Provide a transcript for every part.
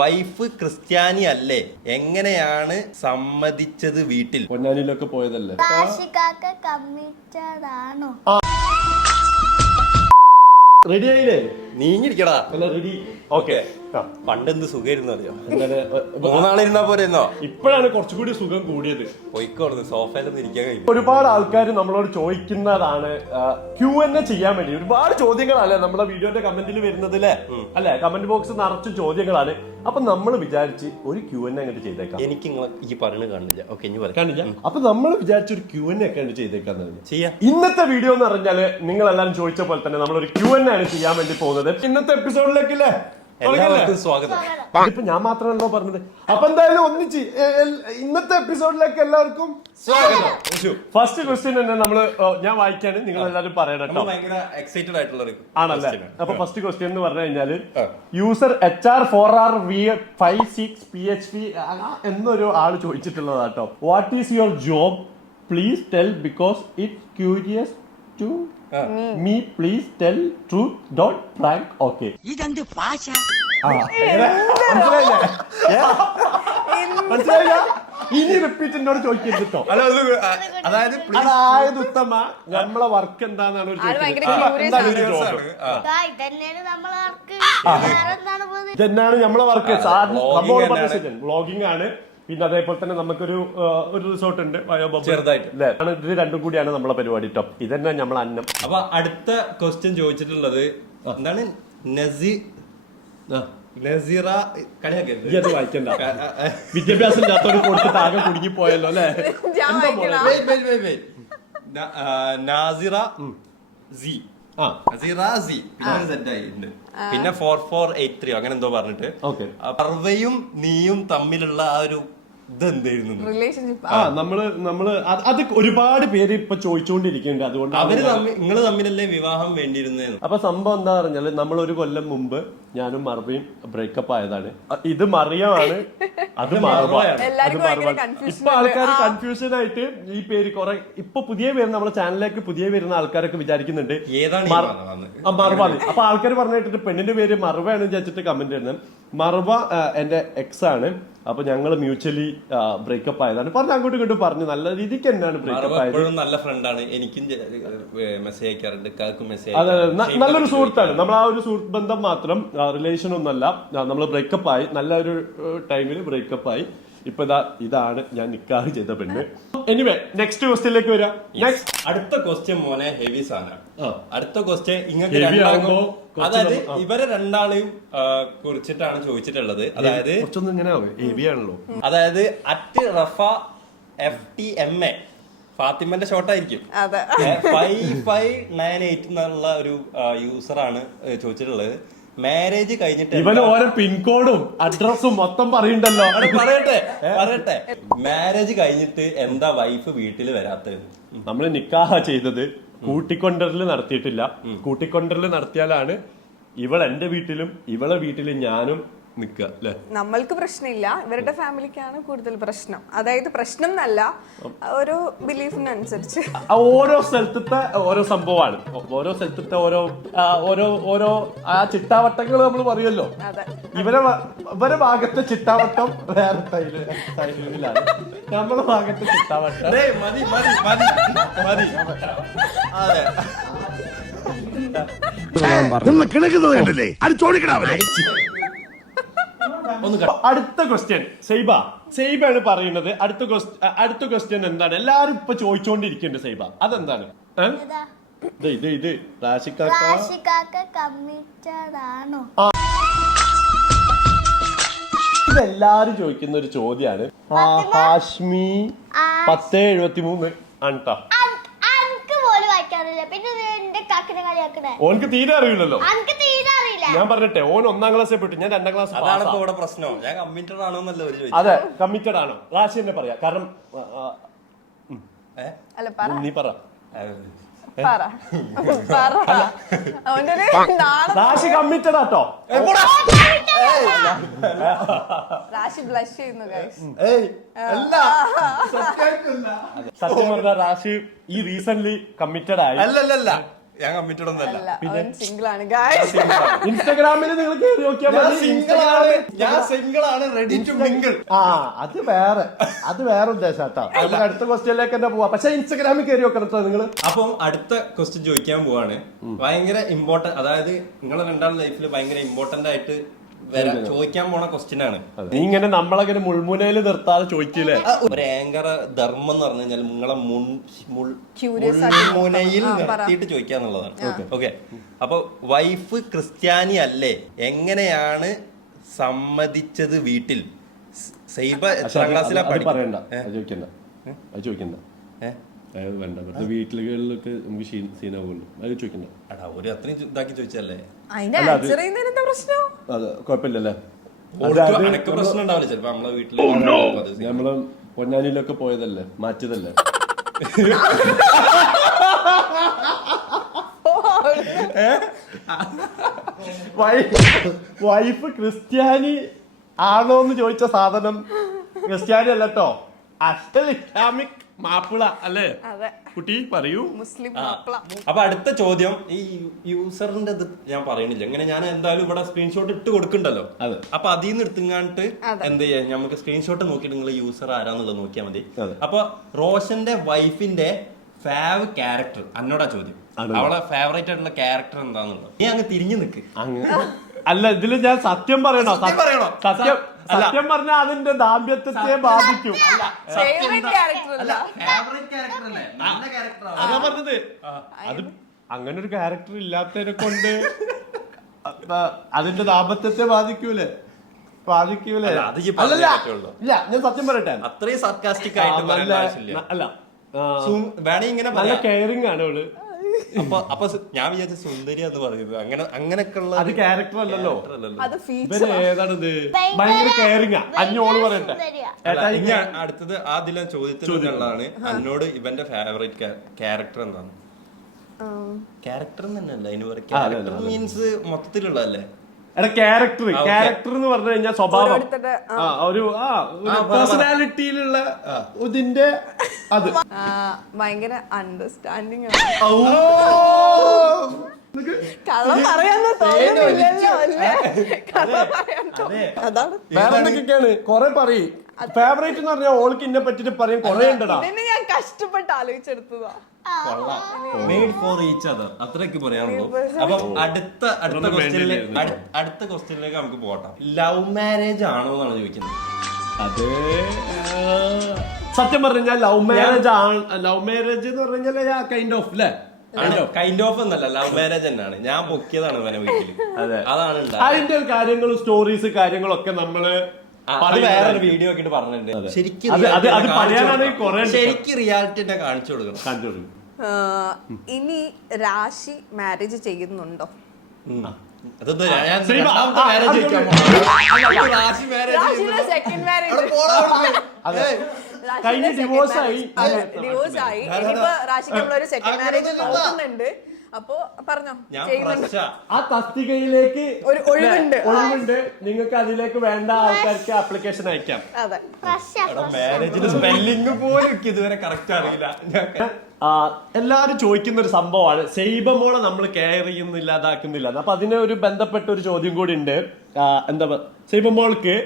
wife ക്രിസ്ത്യാനി അല്ലേ എങ്ങനെയാണ് സമ്മതിച്ചത് വീട്ടിൽ പൊന്നാനിയിലൊക്കെ പോയതല്ലേ റെഡി ആയില്ലേ നീങ്ങിരിക്കടാ റെഡി ഓക്കേ പണ്ട് പണ്ടെന്ത് സുഖമായിരുന്നു അറിയോ മൂന്നാളിരുന്ന പോലെ ഇപ്പോഴാണ് കുറച്ചുകൂടി സുഖം കൂടിയത് സോഫയിലൊന്നും ഇരിക്കാൻ ഒരുപാട് ആൾക്കാർ നമ്മളോട് ചോദിക്കുന്നതാണ് ക്യൂ എൻ ചെയ്യാൻ വേണ്ടി ഒരുപാട് ചോദ്യങ്ങളല്ലേ നമ്മുടെ വീഡിയോന്റെ കമന്റിൽ വരുന്നതില്ലേ അല്ലെ കമന്റ് ബോക്സ് നിറച്ച ചോദ്യങ്ങളാണ് അപ്പൊ നമ്മൾ വിചാരിച്ച് ഒരു ക്യൂ എൻ അങ്ങോട്ട് ചെയ്തേക്കാം എനിക്ക് ഈ പറയുന്നത് കാണില്ല കാണില്ല അപ്പൊ നമ്മൾ വിചാരിച്ച ഒരു ക്യൂ എൻ ഒക്കെ ചെയ്തേക്കാന്ന് ചെയ്യാം ഇന്നത്തെ വീഡിയോ എന്ന് പറഞ്ഞാല് നിങ്ങൾ എല്ലാരും ചോദിച്ച പോലെ തന്നെ നമ്മൾ ഒരു ക്യൂ എൻ ആണ് ചെയ്യാൻ വേണ്ടി പോകുന്നത് ഇന്നത്തെ എപ്പിസോഡിലേക്കില്ലേ എല്ലാവർക്കും സ്വാഗതം ഇപ്പൊ ഞാൻ മാത്രമല്ലോ പറഞ്ഞത് അപ്പൊ എന്തായാലും ഒന്നിച്ച് ഇന്നത്തെ എപ്പിസോഡിലേക്ക് എല്ലാവർക്കും സ്വാഗതം ഫസ്റ്റ് ക്വസ്റ്റ്യൻ തന്നെ നമ്മള് ഞാൻ വായിക്കാണ് നിങ്ങൾ എല്ലാവരും പറയണം എക്സൈറ്റഡ് ആയിട്ടുള്ള ആണല്ലേ അപ്പൊ ഫസ്റ്റ് ക്വസ്റ്റ്യൻ എന്ന് പറഞ്ഞു കഴിഞ്ഞാല് user H R four R V five six P H P എന്നൊരു ആൾ ചോദിച്ചിട്ടുള്ളതാട്ടോ what is your job please tell because it curious to me please tell truth dot Frank okay ഇതെന്ത് ഭാഷ ഇനി റിപ്പീറ്റ് എന്നോട് ചോദിക്കരുത് അതായത് അതായത് ഉത്തമ നമ്മളെ വർക്ക് എന്താന്നാണ് ചോദിക്കുന്നത് ഇതെന്നാണ് നമ്മളെ വർക്ക് ബ്ലോഗിംഗ് ആണ് പിന്നെ അതേപോലെ തന്നെ നമുക്കൊരു ഒരു റിസോർട്ട് ഉണ്ട് ചെറുതായിട്ട് ഇത് രണ്ടും കൂടിയാണ് നമ്മളെ പരിപാടി ടോപ്പ് ഇതന്നെ നമ്മൾ അന്നം അപ്പൊ അടുത്ത ക്വസ്റ്റ്യൻ ചോദിച്ചിട്ടുള്ളത് എന്താണ് നസി വിദ്യാഭ്യാസം കൊടുത്തിട്ട് ആകെ കുടുങ്ങി പോയല്ലോ അല്ലെ പിന്നെ ഫോർ ഫോർ എയ്റ്റ് ത്രീ അങ്ങനെ എന്തോ പറഞ്ഞിട്ട് പർവയും നീയും തമ്മിലുള്ള ആ ഒരു നമ്മള് നമ്മള് അത് ഒരുപാട് പേര് ഇപ്പൊ ചോദിച്ചുകൊണ്ടിരിക്കുന്നുണ്ട് അതുകൊണ്ട് അവര് നിങ്ങൾ തമ്മിലല്ലേ വിവാഹം വേണ്ടിയിരുന്നേ അപ്പൊ സംഭവം എന്താ പറഞ്ഞാല് നമ്മൾ ഒരു കൊല്ലം മുമ്പ് ഞാനും മറുപടിയും ബ്രേക്കപ്പ് ആയതാണ് ഇത് മറിയമാണ് അത് മറുപടിയാണ് അത് മറുപടി ഇപ്പൊ ആൾക്കാർ കൺഫ്യൂഷൻ ആയിട്ട് ഈ പേര് കുറെ ഇപ്പൊ പുതിയ പേര് നമ്മുടെ ചാനലിലേക്ക് പുതിയ വരുന്ന ആൾക്കാരൊക്കെ വിചാരിക്കുന്നുണ്ട് മറുപടി അപ്പൊ ആൾക്കാർ പറഞ്ഞിട്ട് പെണ്ണിന്റെ പേര് മറുവാണെന്ന് വിചാരിച്ചിട്ട് കമന്റ് ചെയ്യുന്നത് മറുവ എന്റെ എക്സ് ആണ് അപ്പൊ ഞങ്ങൾ മ്യൂച്വലി ബ്രേക്കപ്പ് ആയതാണ് പറഞ്ഞു അങ്ങോട്ടും ഇങ്ങോട്ടും പറഞ്ഞു നല്ല രീതിക്ക് തന്നെയാണ് ബ്രേക്കപ്പ് ആയത് നല്ല ഫ്രണ്ട് ആണ് എനിക്കും മെസ്സേജ് അയക്കാറുണ്ട് മെസ്സേജ് നല്ലൊരു സുഹൃത്താണ് നമ്മൾ ആ ഒരു സുഹൃത്ത് ബന്ധം മാത്രം റിലേഷൻ ഒന്നല്ല നമ്മൾ ബ്രേക്കപ്പ് ആയി നല്ല ഒരു ടൈമിൽ ബ്രേക്കപ്പ് ആയി ഇപ്പൊ ഇതാണ് ഞാൻ നിക്കാർ ചെയ്ത പെണ്ണ് എനിവേ നെക്സ്റ്റ് ക്വസ്റ്റ്യനിലേക്ക് വരാം നെക്സ്റ്റ് അടുത്ത ക്വസ്റ്റ്യൻ മോനെ ഹെവി സാധനം അടുത്ത ക്വസ്റ്റ്യൻ ഇങ്ങനെ അതായത് ഇവരെ രണ്ടാളെയും കുറിച്ചിട്ടാണ് ചോദിച്ചിട്ടുള്ളത് അതായത് ആണല്ലോ അതായത് at Rafah F T M A ഫാത്തിമന്റെ short ആയിരിക്കും ഫൈവ് ഫൈവ് നയൻ എയ്റ്റ് എന്നുള്ള ഒരു യൂസർ ആണ് ചോദിച്ചിട്ടുള്ളത് മാരേജ് കഴിഞ്ഞിട്ട് ഇവന് ഓരോ പിൻകോഡും അഡ്രസ്സും മൊത്തം പറയണ്ടല്ലോ പറയട്ടെ പറയട്ടെ മാരേജ് കഴിഞ്ഞിട്ട് എന്താ വൈഫ് വീട്ടിൽ വരാത്തത് നമ്മള് നിക്കാഹ ചെയ്തത് കൂട്ടിക്കൊണ്ടറില് നടത്തിയിട്ടില്ല കൂട്ടിക്കൊണ്ടറില് നടത്തിയാലാണ് ഇവൾ എന്റെ വീട്ടിലും ഇവളെ വീട്ടിലും ഞാനും നമ്മൾക്ക് പ്രശ്നമില്ല ഇവരുടെ ഫാമിലിക്കാണ് കൂടുതൽ പ്രശ്നം അതായത് പ്രശ്നം എന്നല്ല ഓരോ ബിലീഫിനനുസരിച്ച് ഓരോ സ്ഥലത്തെ ഓരോ സംഭവമാണ് ഓരോ സ്ഥലത്തെ ഓരോ ഓരോ ഓരോ ആ ചിട്ടാവട്ടങ്ങൾ നമ്മൾ പറയുമല്ലോ ഇവരെ ഇവരെ ഭാഗത്തെ ചിട്ടാവട്ടം വേറെ നമ്മളെ ഭാഗത്തെ ചിട്ടാവട്ടം കിണക്കുന്നത് കണ്ടില്ലേ അത് ചോദിക്കണം അവരെ ഒന്ന് അടുത്ത ക്വസ്റ്റ്യൻ സൈബ ആണ് പറയുന്നത് അടുത്ത ക്വസ്റ്റ് അടുത്ത ക്വസ്റ്റ്യൻ എന്താണ് എല്ലാരും ഇപ്പൊ ചോദിച്ചോണ്ടിരിക്കുന്നുണ്ട് സൈബ അതെന്താണ് ഇത് ഇത് കമ്മിറ്റഡാണോ ഇതെല്ലാരും ചോദിക്കുന്ന ഒരു ചോദ്യാണ് ഹാഷ്മി പത്ത് എഴുപത്തി മൂന്ന് ആണ്ട്ടോ ഓൾക്ക് തീരെ അറിയില്ലല്ലോ അനക്ക് ഞാൻ പറഞ്ഞിട്ട് ഓൻ ഒന്നാം ക്ലാസ് പെട്ടു ഞാൻ രണ്ടാം ക്ലാസ് അതാണ് ഇവിടെ പ്രശ്നം ഞാൻ കമ്മിറ്റഡ് ആണോ എന്നല്ലോ അതെ കമ്മിറ്റഡ് ആണോ റാശി തന്നെ പറയാ കാരണം നീ പറ റാശി കമ്മിറ്റഡ് ആട്ടോ സത്യം പറഞ്ഞ റാശി ഈ റീസെന്റ് കമ്മിറ്റഡ് ആയി അല്ലല്ലല്ല ഇൻസ്റ്റാഗ്രാമിൽ നിങ്ങൾ അത് വേറെ അത് വേറെ ഉദ്ദേശം കേട്ടോ നമുക്ക് അടുത്ത ക്വസ്റ്റ്യനിലേക്ക് തന്നെ പോവാ പക്ഷെ ഇൻസ്റ്റാഗ്രാമിൽ കയറി നോക്കണം നിങ്ങൾ അപ്പം അടുത്ത ക്വസ്റ്റ്യൻ ചോദിക്കാൻ പോവാണ് ഭയങ്കര ഇമ്പോർട്ടന്റ് അതായത് നിങ്ങളെ രണ്ടാം ലൈഫിൽ ഭയങ്കര ഇമ്പോർട്ടന്റ് ആയിട്ട് ചോദിക്കാൻ പോണ ക്വസ്റ്റ്യൻ ആണ് നീ ഇങ്ങനെ നമ്മളങ്ങനെ മുൾമുനയിൽ നിർത്താതെ ചോദിക്കില്ലേ ഒരു ഏങ്കർ ധർമ്മം എന്ന് പറഞ്ഞു കഴിഞ്ഞാൽ നിങ്ങളെ മുൾമുനയിൽ നിർത്തിയിട്ട് ചോദിക്കുക എന്നുള്ളതാണ് ഓക്കെ അപ്പൊ വൈഫ് ക്രിസ്ത്യാനി അല്ലേ എങ്ങനെയാണ് സമ്മതിച്ചത് വീട്ടിൽ സൈബ എത്രാം ക്ലാസ്സിലാ പഠിക്കുന്നത് ചോദിക്കണ്ട ഏഹ് വേണ്ട വീട്ടിലൊക്കെ നമുക്ക് സീൻ ചോദിക്കണ്ടല്ലേ പൊന്നാനിയിലൊക്കെ പോയതല്ലേ മാറ്റിയതല്ലേ വൈഫ് ക്രിസ്ത്യാനി ആണോന്ന് ചോദിച്ച സാധനം ക്രിസ്ത്യാനി അല്ലട്ടോ അസ്റ്റൽ ഇസ്ലാമിക് മാപ്പിള അല്ലേ കുട്ടി പറയൂ അപ്പൊ അടുത്ത ചോദ്യം ഈ യൂസറിന്റെ ഞാൻ പറയണില്ല എങ്ങനെ ഞാൻ എന്തായാലും ഇവിടെ സ്ക്രീൻഷോട്ട് ഇട്ട് കൊടുക്കണ്ടല്ലോ അപ്പൊ അതിൽ നിന്ന് എടുത്തുങ്ങാണ്ട് എന്ത് ചെയ്യാം നമുക്ക് സ്ക്രീൻഷോട്ട് നോക്കിയിട്ട് നിങ്ങൾ യൂസർ ആരാന്നുള്ളത് നോക്കിയാ മതി അപ്പൊ റോഷന്റെ വൈഫിന്റെ ഫേവ് ക്യാരക്ടർ അന്നോടാ ചോദ്യം അവളെ ഫേവറേറ്റ് ആയിട്ടുള്ള ക്യാരക്ടർ എന്താന്നുള്ളത് നീ അങ്ങ് തിരിഞ്ഞു നിൽക്ക് അല്ല ഇതില് ഞാൻ സത്യം പറയണോ സത്യം പറയണോ സത്യം സത്യം പറഞ്ഞാൽ അതിന്റെ ദാമ്പത്യത്തെ ബാധിക്കും അതാ പറഞ്ഞത് അത് അങ്ങനെ ഒരു ക്യാരക്ടർ ഇല്ലാത്തതിനെ കൊണ്ട് അതിന്റെ ദാമ്പത്യത്തെ ബാധിക്കൂലേ ഞാൻ സത്യം പറയട്ടെ അത്രയും സർക്കാസ്റ്റിക് ആയിട്ട് അല്ല വേണേ ഇങ്ങനെ നല്ല കെയറിങ് ആണ് ഓള് അപ്പൊ അപ്പൊ ഞാൻ വിചാരിച്ച സുന്ദരി പറയുന്നത് അങ്ങനെ അങ്ങനൊക്കെ ഉള്ള അത് ക്യാരക്ടർ അല്ലല്ലോ ഏതാണിത് ഭയങ്കര കെയറിംഗ് അഞ്ഞോട് പറയട്ടെ ഞാൻ അടുത്തത് ആദ്യം ചോദിച്ചതാണ് അന്നോട് ഇവന്റെ ഫേവറേറ്റ് ക്യാരക്ടർ എന്താണ് ക്യാരക്ടർ തന്നെയല്ല ക്യാരക്ടർ മീൻസ് മൊത്തത്തിലുള്ളതല്ലേ എടാ ക്യാരക്ടർ ക്യാരക്ടർ എന്ന് പറഞ്ഞു കഴിഞ്ഞാൽ സ്വഭാവം ഒരു പേഴ്സണാലിറ്റിയിലുള്ള ഇതിന്റെ അത് ഭയങ്കര അണ്ടർസ്റ്റാൻഡിങ് അതാണ് വേറെ എന്തൊക്കെയാണ് കൊറേ പറയും ഫേവറേറ്റ് എന്ന് പറഞ്ഞാൽ ഓൾക്ക് എന്നെ പറ്റിട്ട് പറയാൻ കൊറേ ഉണ്ടടാ നിന്നെ ഞാൻ കഷ്ടപ്പെട്ട് ആലോചിച്ചെടുത്തതാ മെയ്ഡ് ഫോർ ഈച്ച് അതർ അത്രയ്ക്ക് പറയാനുള്ളൂ അടുത്ത അടുത്ത ക്വസ്റ്റ്യനിലേക്ക് നമുക്ക് പോകട്ടെ ലവ് മാരേജ് ആണോ എന്നാണ് ചോദിക്കുന്നത് അതേ സത്യം പറഞ്ഞു ലവ് മാരേജ് ആണ് ലവ് മാരേജ് എന്ന് പറഞ്ഞു കഴിഞ്ഞാൽ കൈൻഡ് ഓഫ് അല്ലേ കൈൻഡ് ഓഫ് എന്നല്ല ലവ് മാരേജ് തന്നെയാണ് ഞാൻ പൊക്കിയതാണ് അതെ അതാണ് അതിന്റെ കാര്യങ്ങളും സ്റ്റോറീസ് കാര്യങ്ങളൊക്കെ നമ്മള് വീഡിയോ ശരിക്കും റിയാലിറ്റി തന്നെ കാണിച്ചു കൊടുക്കണം ഇനി രാശി മാരേജ് ചെയ്യുന്നുണ്ടോ ഡിവോഴ്സ് ആയി ഡിവോഴ്സ് ആയി ഇനിയിപ്പോ രാശിക്കുള്ള ഒരു സെക്കൻഡ് മാരേജ് നോക്കുന്നുണ്ട് അപ്പോ പറഞ്ഞോ ആ തസ്തികയിലേക്ക് ഒരു ഒഴിവുണ്ട് ഒഴിവുണ്ട് നിങ്ങൾക്ക് അതിലേക്ക് വേണ്ട ആൾക്കാർക്ക് അപ്ലിക്കേഷൻ അയക്കാം സ്പെല്ലിംഗ് പോലും ഇതുവരെ കറക്റ്റ് അറിയില്ല എല്ലാരും ചോദിക്കുന്ന ഒരു സംഭവമാണ് സൈബമോളെ നമ്മൾ കെയർ ചെയ്യുന്നില്ല ഇതാക്കുന്നില്ല അപ്പൊ അതിനെ ഒരു ബന്ധപ്പെട്ട ഒരു ചോദ്യം കൂടി ഉണ്ട് എന്താ സൈബമോൾക്ക്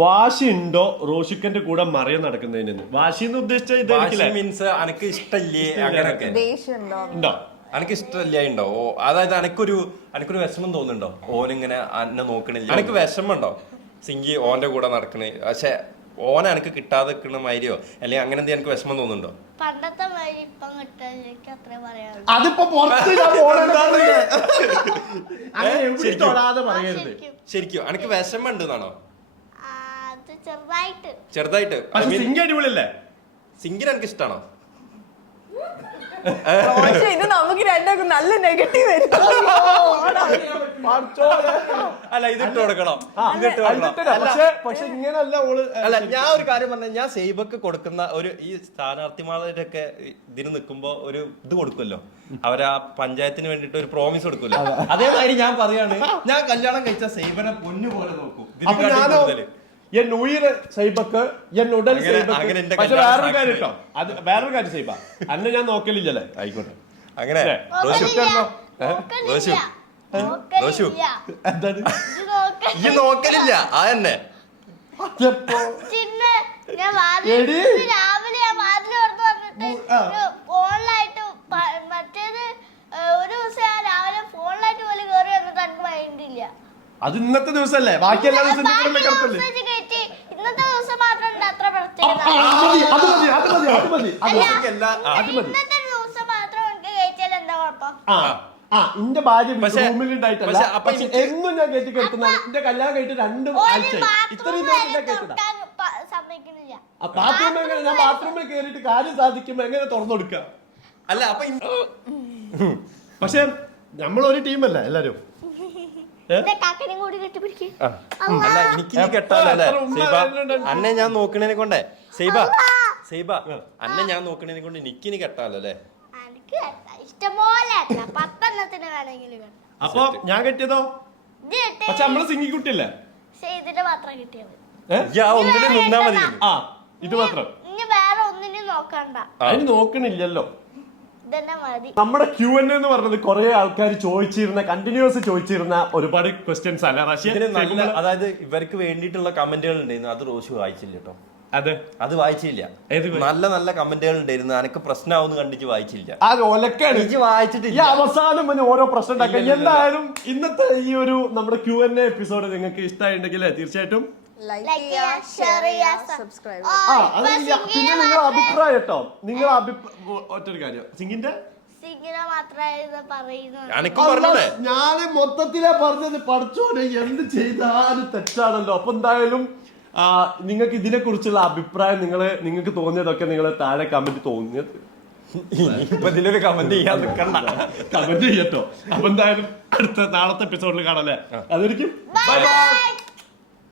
വാശി ഉണ്ടോ റോഷിക്കന്റെ കൂടെ മറിയ നടക്കുന്നതിന് വാശി എന്ന് ഉദ്ദേശിച്ച ഇതായിരിക്കില്ല മീൻസ് എനിക്ക് ഇഷ്ടമില്ലേ ഉണ്ടോ അനക്ക് ഇഷ്ടമല്ലായിണ്ടോ ഓ അതായത് അനക്കൊരു അനക്കൊരു വിഷമം തോന്നുന്നുണ്ടോ ഓൻ ഇങ്ങനെ എന്നെ നോക്കണില്ല അനക്ക് വിഷമുണ്ടോ സിങ്കി ഓന്റെ കൂടെ നടക്കണ പക്ഷെ ഓനെ അനക്ക് കിട്ടാതെ മാതിരിയോ അല്ലെങ്കിൽ അങ്ങനെ എന്തെങ്കിലും എനിക്ക് വിഷമം തോന്നുന്നുണ്ടോ ശരിക്കും അനക്ക് വിഷമുണ്ടെന്നാണോ ചെറുതായിട്ട് ചെറുതായിട്ട് സിങ്കി അടിപൊളിയല്ലേ സിങ്കിനെ എനിക്ക് ഇഷ്ടമാണോ ഇത് നമുക്ക് രണ്ടും നല്ല നെഗറ്റീവ് അല്ല ഇതിട്ടുകൊടുക്കണം അല്ല ഞാൻ ഒരു കാര്യം പറഞ്ഞ ഞാൻ സേബക്ക് കൊടുക്കുന്ന ഒരു ഈ സ്ഥാനാർത്ഥിമാരുടെയൊക്കെ ഇതിന് നിൽക്കുമ്പോ ഒരു ഇത് കൊടുക്കുമല്ലോ അവര പഞ്ചായത്തിന് വേണ്ടിട്ട് ഒരു പ്രോമിസ് കൊടുക്കുമല്ലോ അതേമാതിരി ഞാൻ പറയാണ് ഞാൻ കല്യാണം കഴിച്ച സേബനെ പൊന്നു പോലെ നോക്കും ഉയിര് സൈബക്ക് എന്റെ ഉടൽ സൈബക്ക് പക്ഷെ വേറൊരു കാര്യം കേട്ടോ അത് വേറൊരു കാര്യം സൈബ അന്ന ഞാൻ നോക്കലില്ലല്ലേ ആയിക്കോട്ടെ അങ്ങനെ നോക്കലില്ല ആ തന്നെ അത് ഇന്നത്തെ ദിവസല്ലേ ബാക്കി എല്ലാ ദിവസം അത് അത് മതി മതി മതി മതി ഇന്റെ ഭാര്യ റൂമിൽ ഉണ്ടായിട്ടല്ല പക്ഷെ എന്നും ഞാൻ കേട്ടി കേൾക്കുന്ന എന്റെ കല്യാണം കഴിഞ്ഞ ആഴ്ച ഇത്രയും ദിവസം കേട്ടത് ബാത്റൂം എങ്ങനെ ഞാൻ ബാത്റൂമിൽ കേറിയിട്ട് കാര്യം സാധിക്കുമ്പോ എങ്ങനെ തുറന്നുകൊടുക്ക അല്ല അപ്പൊ പക്ഷെ നമ്മളൊരു ടീമല്ല എല്ലാരും അന്നെ ഞാൻ നോക്കണേനെ കൊണ്ടേ സൈബ സൈബ അന്നെ ഞാൻ നോക്കണേനെ കൊണ്ട് നിക്കിന് കെട്ടാലല്ലേ അപ്പൊ ഞാൻ കെട്ടിയതോ പക്ഷെ നമ്മള് സിംഗി കുട്ടിയല്ലേ ഇത് മാത്രം നോക്കണില്ലല്ലോ നമ്മുടെ ക്യു എന്ന് പറഞ്ഞത് കുറെ ആൾക്കാർ ചോദിച്ചിരുന്ന കണ്ടിന്യൂസ് ചോദിച്ചിരുന്ന ഒരുപാട് ക്വസ്റ്റ്യൻസ് അല്ല റഷ്യ അതായത് ഇവർക്ക് വേണ്ടിയിട്ടുള്ള കമന്റുകൾ ഉണ്ടായിരുന്നു അത് റോഷി വായിച്ചില്ല കേട്ടോ അതെ അത് വായിച്ചില്ല നല്ല നല്ല കമന്റുകൾ ഉണ്ടായിരുന്നു അനക്ക് പ്രശ്നമാവുന്ന കണ്ടിച്ച് വായിച്ചില്ല വായിച്ചിട്ടില്ല അവസാനം പിന്നെ ഓരോ പ്രശ്നം എന്തായാലും ഇന്നത്തെ ഈ ഒരു നമ്മുടെ ക്യു എൻ എപ്പിസോഡ് നിങ്ങൾക്ക് ഇഷ്ടമായിട്ടുണ്ടെങ്കിൽ തീർച്ചയായിട്ടും നിങ്ങൾ ഞാൻ മൊത്തത്തിലെ പറഞ്ഞത് പഠിച്ചോനെ എന്ത് ചെയ്താലും തെറ്റാണല്ലോ അപ്പൊ എന്തായാലും നിങ്ങൾക്ക് ഇതിനെ കുറിച്ചുള്ള അഭിപ്രായം നിങ്ങൾ നിങ്ങൾക്ക് തോന്നിയതൊക്കെ നിങ്ങൾ താഴെ കമന്റ് തോന്നിയത് ഇതിലൊരു കമന്റ് ചെയ്യാൻ നിൽക്കണ്ട കമന്റ് ചെയ്യട്ടോ അപ്പൊ എന്തായാലും അടുത്ത നാളത്തെ എപ്പിസോഡിൽ കാണാം അല്ലേ അതൊരിക്കും